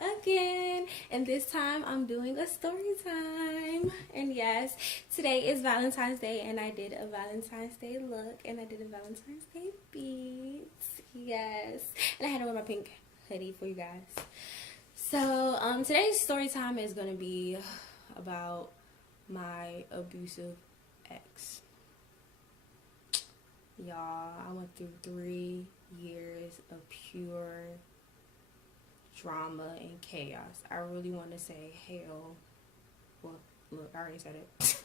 again, and this time I'm doing a story time. And yes, today is Valentine's Day, and I did a Valentine's Day look, and I did a Valentine's Day beat. Yes, and I had to wear my pink hoodie for you guys. So today's story time is gonna be about my abusive ex. Y'all, I went through 3 years of pure drama and chaos. I really want to say hell. Well, look, I already said it.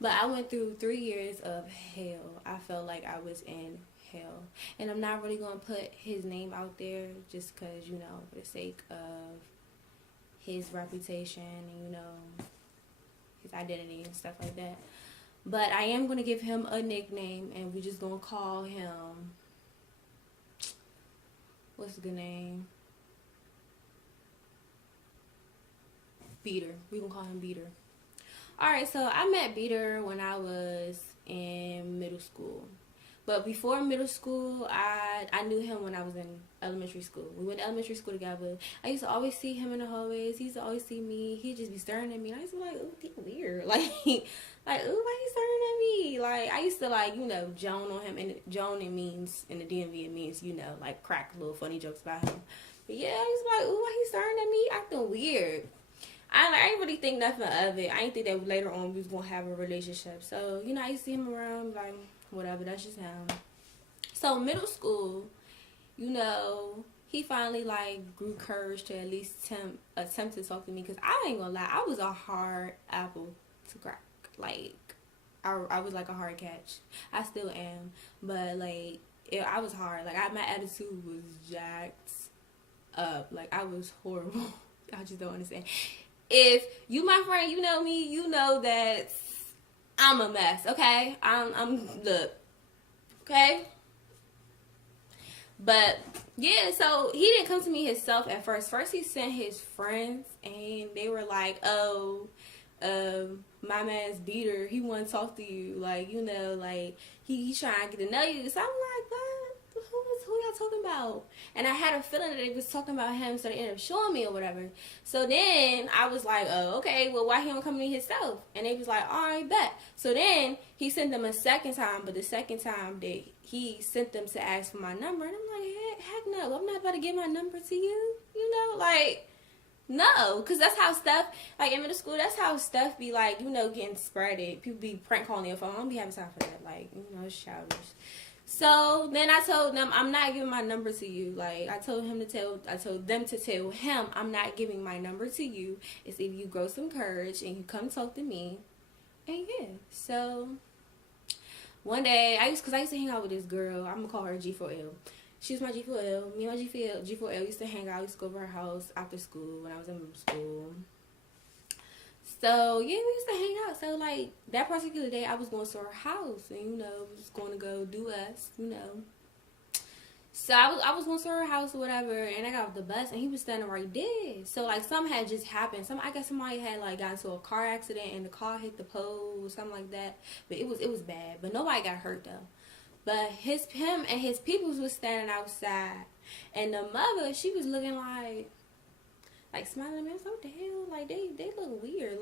But I went through 3 years of hell. I felt like I was in hell. And I'm not really going to put his name out there just because, for the sake of his reputation and, his identity and stuff like that. But I am going to give him a nickname, and we're just going to call him, what's a good name? Beater. We're going to call him Beater. Alright, so I met Beater when I was in middle school. But before middle school, I knew him when I was in elementary school. We went to elementary school together. I used to always see him in the hallways. He used to always see me. He'd just be staring at me. And I used to be like, ooh, he weird. Like, ooh, why he staring at me? Like, I used to, joan on him. And joaning means, in the DMV, it means, like, crack little funny jokes about him. But yeah, I used to be like, ooh, why he staring at me? Acting weird. I ain't really think nothing of it. I ain't think that later on we was going to have a relationship. So, I used to see him around, like, whatever, that's just him. So, middle school, he finally, grew courage to at least attempt to talk to me. Because I ain't gonna lie, I was a hard apple to crack. Like, I was like a hard catch. I still am. But, I was hard. Like, my attitude was jacked up. Like, I was horrible. I just don't understand. If you my friend, you know me, you know that I'm a mess, okay? Look, okay? But, yeah, so he didn't come to me himself at first. First, he sent his friends, and they were like, oh, my man's Beater, he want to talk to you. Like, he's trying to get to know you. So I'm like, what? Who y'all talking about? And I had a feeling that they was talking about him, so they ended up showing me or whatever. So then I was like, oh, okay, well, why he don't come to me himself? And they was like, all right, bet. So then he sent them a second time, but the second time he sent them to ask for my number. And I'm like, heck no, I'm not about to give my number to you. No, because that's how stuff, in middle school, that's how stuff be, getting spreaded. People be prank calling their phone. I don't be having time for that. It's childish. So then I told them, I'm not giving my number to you. I told them to tell him, I'm not giving my number to you. It's if you grow some courage and you come talk to me. And yeah, so one day, I used to hang out with this girl. I'm going to call her G4L. She was my G4L. Me and my G4L used to hang out. I used to go over her house after school when I was in middle school. So, yeah, we used to hang out. So, that particular day, I was going to her house. And, we was going to go do us, So, I was going to her house or whatever. And I got off the bus. And he was standing right there. So, something had just happened. I guess somebody had, got into a car accident. And the car hit the pole or something like that. But it was bad. But nobody got hurt, though. But him and his peoples was standing outside. And the mother, she was looking smiling at me. I was like, what the hell? They look weird.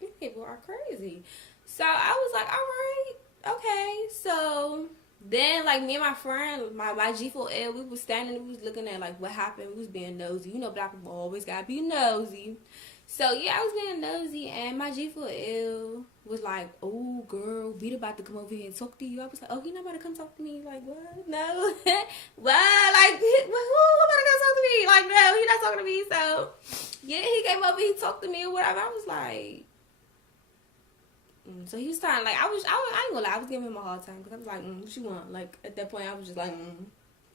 These people are crazy. So I was like, all right, okay. So then, me and my friend, my G4L, we was standing, we was looking at, what happened. We was being nosy. Black people always gotta be nosy. So, yeah, I was being nosy, and my G4L was like, oh, girl, Beat about to come over here and talk to you. I was like, oh, he not about to come talk to me? What? No. What? Who about to come talk to me? No, he not talking to me. So, yeah, he came over, he talked to me or whatever. I was like, so he was trying, I ain't gonna lie, I was giving him a hard time, because I was like, what you want? At that point, I was just like,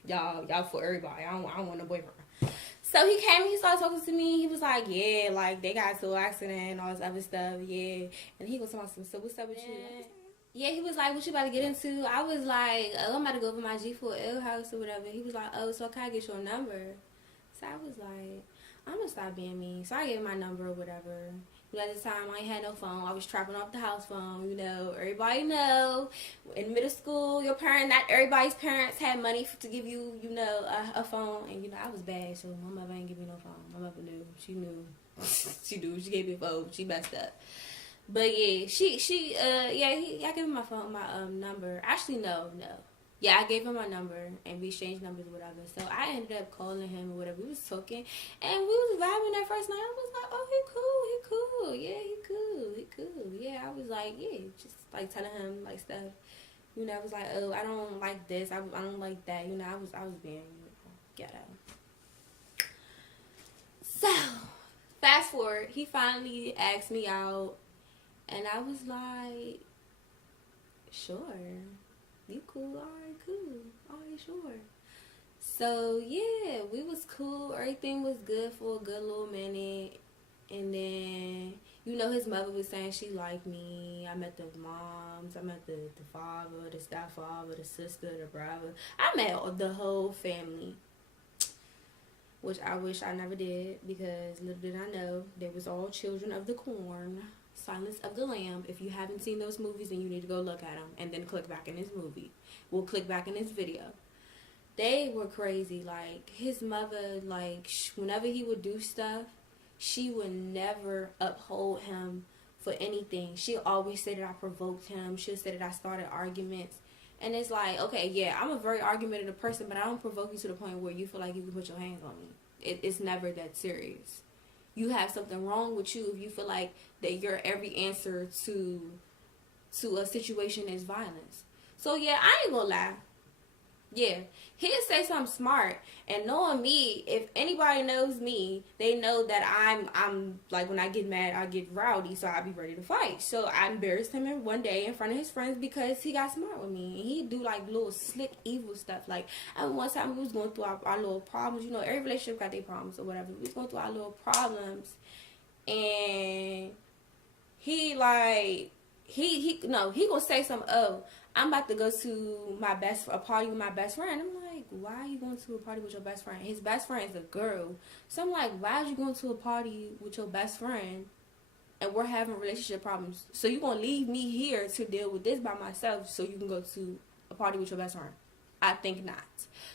y'all for everybody. I don't want no boyfriend. So he came and he started talking to me. He was like, yeah, they got into an accident and all this other stuff, yeah. And he was talking about so what's up with you? Yeah, he was like, what you about to get into? I was like, oh, I'm about to go over my G4L house or whatever. He was like, oh, so can I get your number? So I was like, I'm going to stop being mean. So I gave him my number or whatever. At the time, I ain't had no phone. I was trapping off the house phone. Everybody know. In middle school, not everybody's parents had money to give you, a phone. And, I was bad, so my mother ain't give me no phone. My mother knew. She knew. She knew. She gave me a phone. She messed up. But, yeah, I gave him my phone, my number. Actually, no. Yeah, I gave him my number, and we exchanged numbers or whatever. So I ended up calling him or whatever. We was talking, and we was vibing that first night. I was like, oh, he cool. Yeah, he cool. Yeah, I was like, yeah, just, like, telling him, like, stuff. I was like, oh, I don't like this. I don't like that. I was being ghetto. So, fast forward, he finally asked me out, and I was like, sure. You cool? Alright, cool. Alright, sure. So, yeah, we was cool. Everything was good for a good little minute. And then, his mother was saying she liked me. I met the moms. I met the father, the stepfather, the sister, the brother. I met the whole family. Which I wish I never did, because little did I know, they was all children of the corn. Silence of the Lamb. If you haven't seen those movies, then you need to go look at them and then click back in this movie. We'll click back in this video. They were crazy. Like, his mother, like, whenever he would do stuff, she would never uphold him for anything. She always said that I provoked him. She'll say that I started arguments. And it's like, okay, yeah, I'm a very argumentative person, but I don't provoke you to the point where you feel like you can put your hands on me. It's never that serious. You have something wrong with you if you feel like that your every answer to a situation is violence. So, yeah, I ain't gonna lie. Yeah, he'll say something smart. And knowing me, if anybody knows me, they know that I'm like, when I get mad, I get rowdy, so I be ready to fight. So I embarrassed him one day in front of his friends because he got smart with me. And he do like little slick, evil stuff. Like, one time we was going through our little problems. Every relationship got their problems or whatever. We was going through our little problems. And he like, he gonna say something, oh, I'm about to go to a party with my best friend. I'm like, why are you going to a party with your best friend? His best friend is a girl. So I'm like, why are you going to a party with your best friend and we're having relationship problems? So you going to leave me here to deal with this by myself so you can go to a party with your best friend? I think not.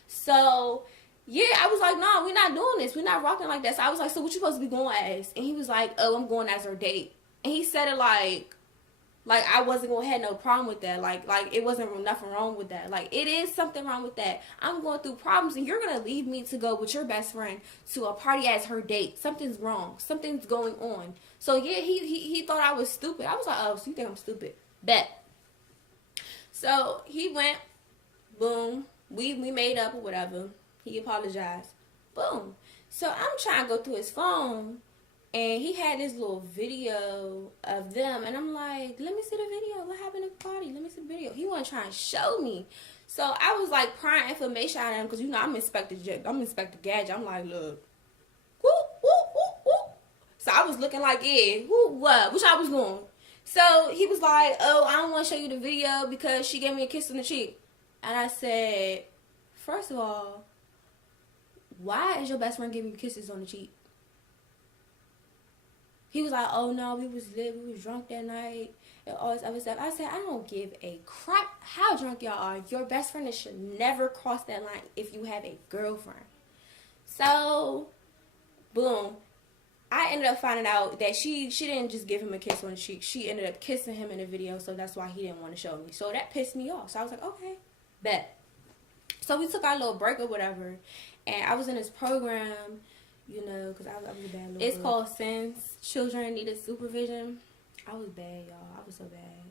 So, yeah, I was like, no, we're not doing this. We're not rocking like that. So I was like, so what you supposed to be going as? And he was like, oh, I'm going as her date. And he said it like I wasn't going to have no problem with that. Like it wasn't nothing wrong with that. Like, it is something wrong with that. I'm going through problems, and you're going to leave me to go with your best friend to a party as her date. Something's wrong. Something's going on. So, yeah, he thought I was stupid. I was like, oh, so you think I'm stupid? Bet. So, he went. Boom. We made up or whatever. He apologized. Boom. So, I'm trying to go through his phone. And he had this little video of them. And I'm like, let me see the video. What happened at the party? Let me see the video. He want to try and show me. So I was like prying information out of him. Because, I'm Inspector Gadget. I'm like, look. Whoop, whoop, whoop, whoop. So I was looking like, yeah, who, what? Which I was doing. So he was like, oh, I don't want to show you the video because she gave me a kiss on the cheek. And I said, first of all, why is your best friend giving you kisses on the cheek? He was like, oh, no, we was lit. We was drunk that night and all this other stuff. I said, I don't give a crap how drunk y'all are. Your best friend should never cross that line if you have a girlfriend. So, boom. I ended up finding out that she didn't just give him a kiss on the cheek. She ended up kissing him in the video, so that's why he didn't want to show me. So that pissed me off. So I was like, okay, bet. So we took our little break or whatever, and I was in this program, because I was a bad little It's girl. Called Since Children Needed Supervision. I was bad, y'all. I was so bad.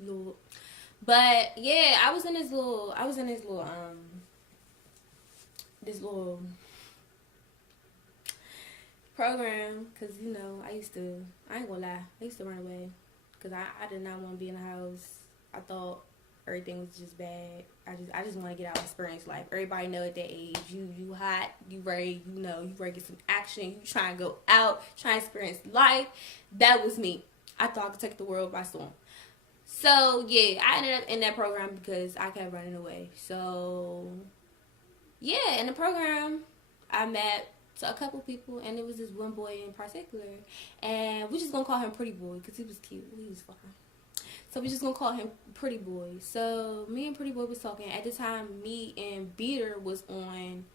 Lord. But, yeah, I was in this little program, because, I ain't gonna lie, I used to run away, because I did not want to be in the house. I thought everything was just bad. I just want to get out and experience life. Everybody know at that age, you hot, you ready, you ready to get some action, you trying to go out, trying to experience life. That was me. I thought I could take the world by storm. So, yeah, I ended up in that program because I kept running away. So, yeah, in the program, I met to a couple people, and it was this one boy in particular, and we just gonna call him Pretty Boy because he was cute. He was fine. So we just gonna call him Pretty Boy. So me and Pretty Boy was talking. At the time, me and Beater was on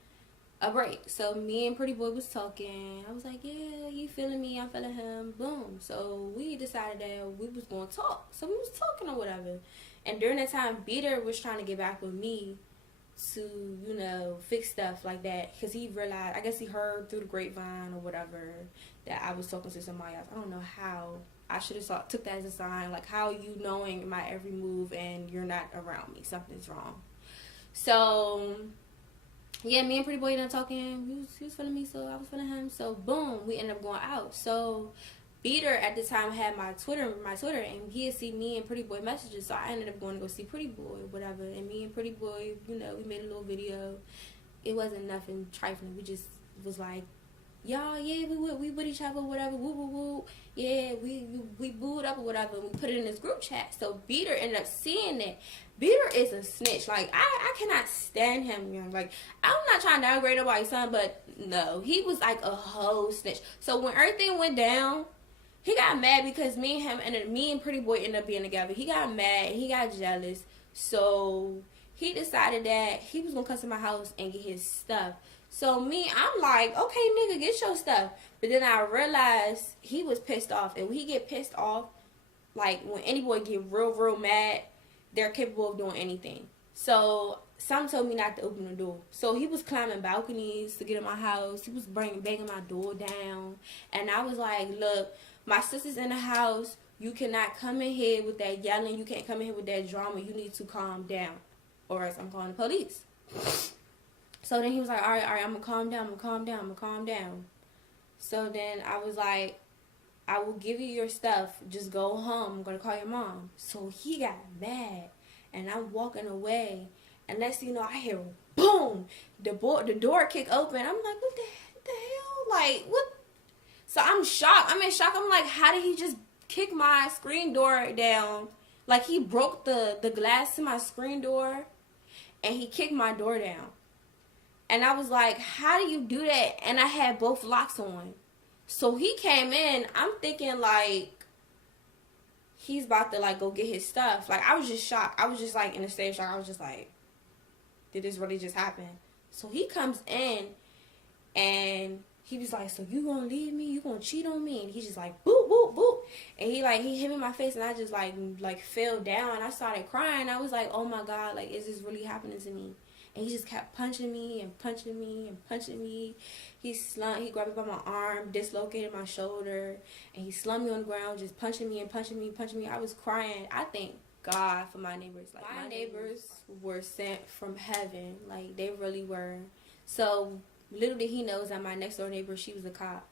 a break. So me and Pretty Boy was talking. I was like, yeah, he feeling me, I'm feeling him. Boom. So we decided that we was gonna talk. So we was talking or whatever. And during that time, Beater was trying to get back with me to, you know, fix stuff like that. Because he realized, I guess he heard through the grapevine or whatever that I was talking to somebody else. I don't know how. I should have took that as a sign. Like, how you knowing my every move and you're not around me? Something's wrong. So, yeah, me and Pretty Boy ended up talking. He was feeling me, so I was feeling him. So, boom, we ended up going out. So, Beater at the time had my Twitter, and he had seen me and Pretty Boy messages. So, I ended up going to go see Pretty Boy or whatever. And me and Pretty Boy, you know, we made a little video. It wasn't nothing trifling. We just was like, y'all, yeah, we with each other, whatever, woo, woo, woo. Yeah, we booed up or whatever. We put it in this group chat. So Beater ended up seeing it. Beater is a snitch. Like, I cannot stand him, you know. Like, I'm not trying to downgrade nobody's son, but no, he was like a whole snitch. So when everything went down, he got mad because me and Pretty Boy ended up being together. He got mad. He got jealous. So he decided that he was gonna come to my house and get his stuff. So me, I'm like, okay, nigga, get your stuff. But then I realized he was pissed off. And when he get pissed off, like when any boy get real mad, they're capable of doing anything. So some told me not to open the door. So he was climbing balconies to get in my house. He was banging my door down. And I was like, look, my sister's in the house. You cannot come in here with that yelling. You can't come in here with that drama. You need to calm down, or else I'm calling the police. So then he was like, all right, I'm going to calm down. So then I was like, I will give you your stuff. Just go home. I'm going to call your mom. So he got mad. And I'm walking away. And next thing you know, I hear, boom, the door kick open. I'm like, what the hell? Like, what? So I'm shocked. I'm in shock. I'm like, how did he just kick my screen door down? Like, he broke the glass to my screen door. And he kicked my door down. And I was like, how do you do that? And I had both locks on. So he came in. I'm thinking, like, he's about to, like, go get his stuff. Like, I was just shocked. I was just, like, in a state of shock. I was just like, did this really just happen? So he comes in, and he was like, so you gonna leave me? You gonna cheat on me? And he's just like, boop, boop, boop. And he hit me in my face, and I just, like fell down. I started crying. I was like, oh, my God, like, is this really happening to me? And he just kept punching me and punching me and punching me. He grabbed me by my arm, dislocated my shoulder, and he slumped me on the ground, just punching me and punching me and punching me. I was crying. I thank God for my neighbors. Like, my neighbors were sent from heaven. Like, they really were. So little did he know that my next door neighbor, she was a cop.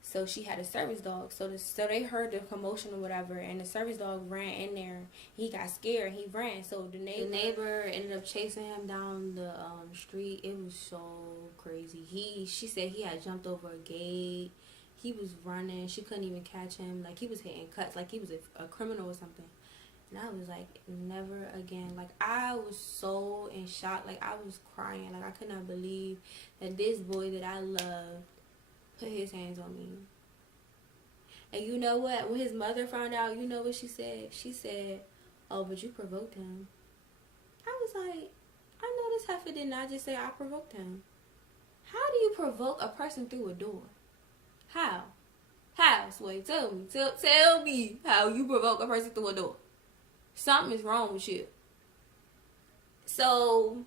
So she had a service dog. So they heard the commotion or whatever, and the service dog ran in there. He got scared. He ran. So the neighbor ended up chasing him down the street. It was so crazy. She said he had jumped over a gate. He was running. She couldn't even catch him. Like, he was hitting cuts like he was a criminal or something. And I was like, never again. Like, I was so in shock. Like, I was crying. Like, I could not believe that this boy that I love put his hands on me. And you know what? When his mother found out, you know what she said? She said, oh, but you provoked him. I was like, I know this heifer did not just say I provoked him. How do you provoke a person through a door? How? Sway, tell me. Tell me how you provoke a person through a door. Something is wrong with you. So,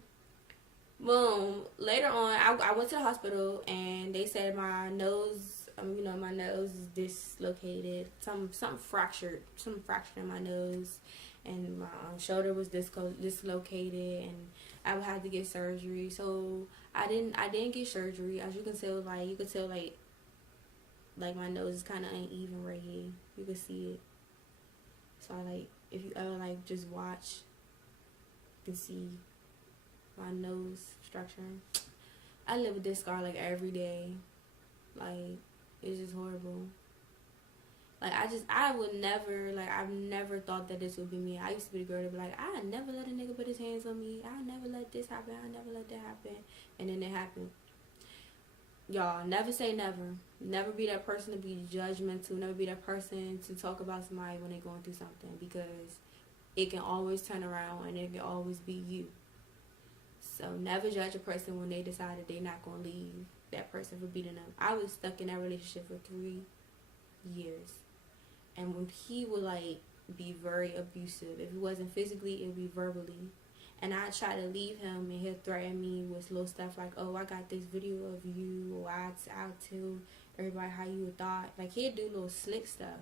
boom. Later on, I went to the hospital, and they said my nose, my nose is dislocated. Something fractured in my nose, and my shoulder was dislocated, and I would have to get surgery. So I didn't get surgery. As you can tell, like my nose is kind of uneven right here. You can see it. So if you ever just watch, you can see my nose structure. I live with this scar every day. It's just horrible. I would never, I've never thought that this would be me. I used to be the girl to be like, I never let a nigga put his hands on me. I never let this happen. I never let that happen. And then it happened. y'all, never say never. Never be that person to be judgmental. Never be that person to talk about somebody when they're going through something, because it can always turn around and it can always be you. So never judge a person when they decided they're not going to leave that person for beating them. I was stuck in that relationship for 3 years. And when he would like be very abusive, if it wasn't physically, it would be verbally. And I try to leave him, and he'll threaten me with little stuff like, oh, I got this video of you, or I'll tell everybody how you thought. Like, he'll do little slick stuff.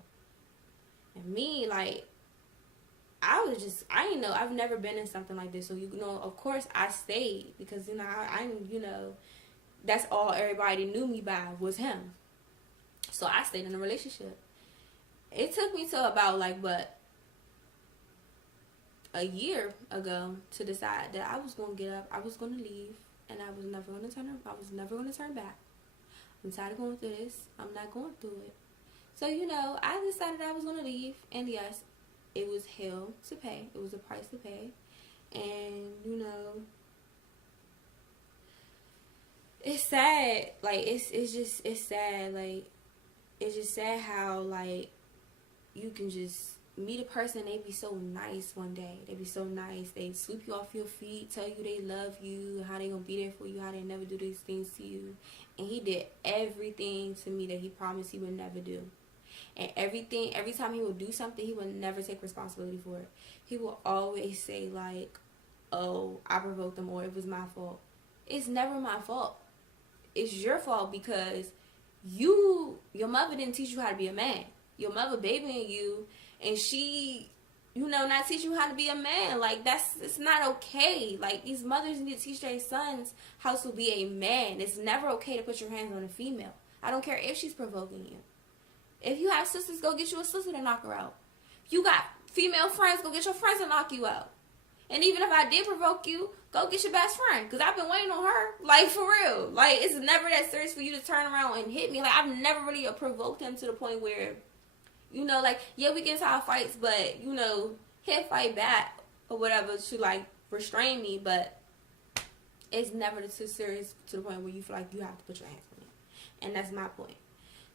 And me, like, I didn't know, I've never been in something like this. So, you know, of course I stayed, because, you know, you know, that's all everybody knew me by was him. So I stayed in a relationship. It took me to about, like, a year ago to decide that I was going to get up, I was going to leave, and I was never going to turn back. I'm tired of going through this. I'm not going through it. So, you know, I decided I was going to leave, and yes, it was hell to pay. It was a price to pay. And, you know, it's sad. Like, it's sad. Like, it's just sad how, like, you can just meet a person, they be so nice one day. They be so nice. They sweep you off your feet, tell you they love you, how they gonna be there for you, how they never do these things to you. And he did everything to me that he promised he would never do. And every time he would do something, he would never take responsibility for it. He will always say, like, oh, I provoked them, or it was my fault. It's never my fault. It's your fault, because your mother didn't teach you how to be a man. Your mother babying you, and she, you know, not teach you how to be a man. Like, it's not okay. Like, these mothers need to teach their sons how to be a man. It's never okay to put your hands on a female. I don't care if she's provoking you. If you have sisters, go get you a sister to knock her out. If you got female friends, go get your friends to knock you out. And even if I did provoke you, go get your best friend, because I've been waiting on her. Like, for real. Like, it's never that serious for you to turn around and hit me. Like, I've never really provoked him to the point where, you know, like, yeah, we get into our fights, but, you know, he'll fight back or whatever to, like, restrain me, but it's never too serious to the point where you feel like you have to put your hands on it. And that's my point.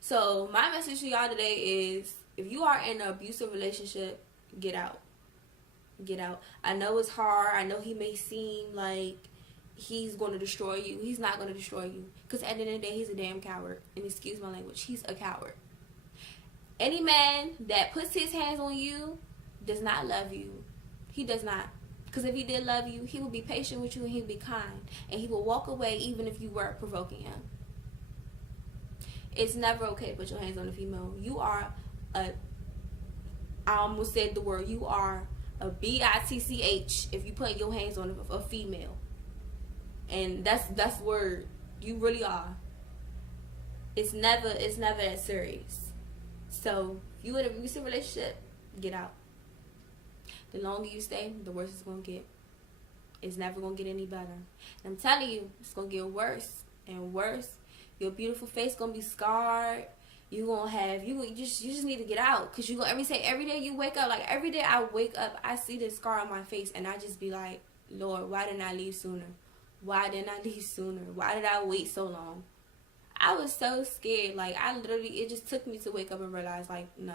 So, my message to y'all today is, if you are in an abusive relationship, get out. Get out. I know it's hard. I know he may seem like he's going to destroy you. He's not going to destroy you. Because at the end of the day, he's a damn coward. And excuse my language, he's a coward. Any man that puts his hands on you does not love you. He does not. Because if he did love you, he would be patient with you, and he would be kind. And he will walk away even if you were provoking him. It's never okay to put your hands on a female. You are I almost said the word, you are a bitch if you put your hands on a female. And that's word. You really are. It's never that serious. So, if you in an abusive relationship, get out. The longer you stay, the worse it's going to get. It's never going to get any better. And I'm telling you, it's going to get worse and worse. Your beautiful face going to be scarred. You just need to get out. Because you every day you wake up, like every day I wake up, I see this scar on my face, and I just be like, Lord, why didn't I leave sooner? Why didn't I leave sooner? Why did I wait so long? I was so scared. Like, it just took me to wake up and realize, like, no,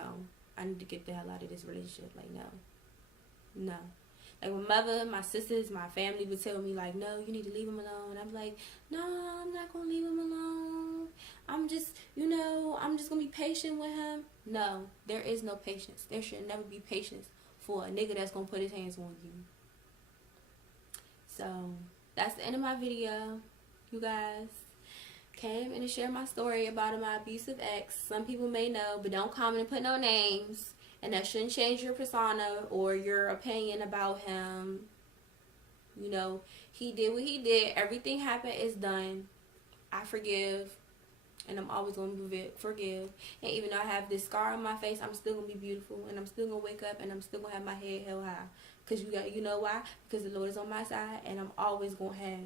I need to get the hell out of this relationship. Like, no. Like, my mother, my sisters, my family would tell me, like, no, you need to leave him alone. I'm like, no, I'm not going to leave him alone. I'm just going to be patient with him. No, there is no patience. There should never be patience for a nigga that's going to put his hands on you. So, that's the end of my video, you guys. Came in to share my story about my abusive ex. Some people may know, but don't comment and put no names. And that shouldn't change your persona or your opinion about him. You know, he did what he did. Everything happened is done. I forgive. And I'm always going to forgive. And even though I have this scar on my face, I'm still going to be beautiful. And I'm still going to wake up, and I'm still going to have my head held high. Because you know why? Because the Lord is on my side. And I'm always going to have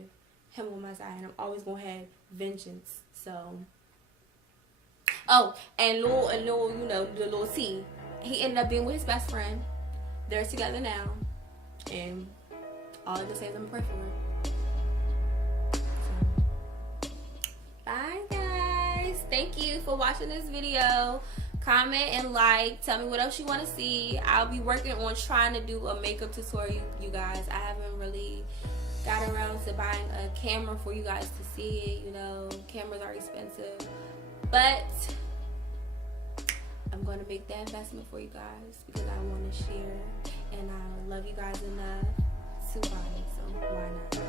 him on my side. And I'm always going to have vengeance. So. Oh, and Lil, you know, the little T. He ended up being with his best friend. They're together now. And all I can say is I'm praying for her. So, bye, guys. thank you for watching this video. Comment and like. Tell me what else you want to see. I'll be working on trying to do a makeup tutorial, you guys. I haven't really got around to buying a camera for you guys to see it. You know, cameras are expensive, but I'm going to make that investment for you guys because I want to share and I love you guys enough to buy it, so why not?